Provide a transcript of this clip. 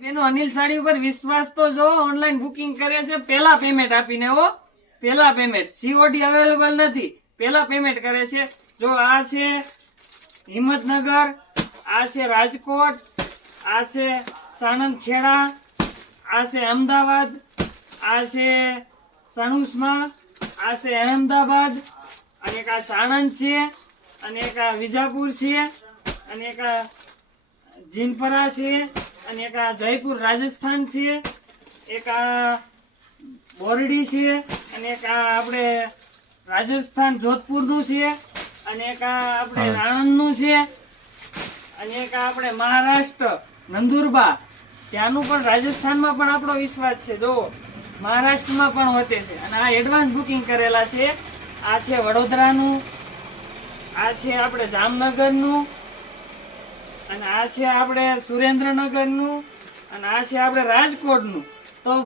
બેનો અનિલ સાડી ઉપર વિશ્વાસ તો જો ઓનલાઈન બુકિંગ કરે છે પહેલા પેમેન્ટ આપીને હો, પહેલા પેમેન્ટ સીઓડી અવેલેબલ નથી, પહેલા પેમેન્ટ કરે છે। જો આ છે હિંમતનગર, આ છે રાજકોટ, આ છે સાણંદ ખેડા, આ છે અમદાવાદ, આ છે સણુસમા, આ છે અહેમદાબાદ, અને એક આ સાણંદ છે, અને એક આ વિજાપુર છે, અને એક આ જીનપરા છે, અને એક આ જયપુર રાજસ્થાન છે, એક આ બોરડી છે, અને એક આ આપણે રાજસ્થાન જોધપુરનું છે, અને એક આ આપણે આણંદનું છે, અને એક આ આપણે મહારાષ્ટ્ર નંદુરબાર ત્યાંનું પણ રાજસ્થાનમાં પણ આપણો વિશ્વાસ છે। જો મહારાષ્ટ્રમાં પણ હોતે છે, અને આ એડવાન્સ બુકિંગ કરેલા છે। આ છે વડોદરાનું, આ છે આપણે જામનગરનું, અને આ છે આપણે સુરેન્દ્રનગરનું, અને આ છે આપણે રાજકોટનું। તો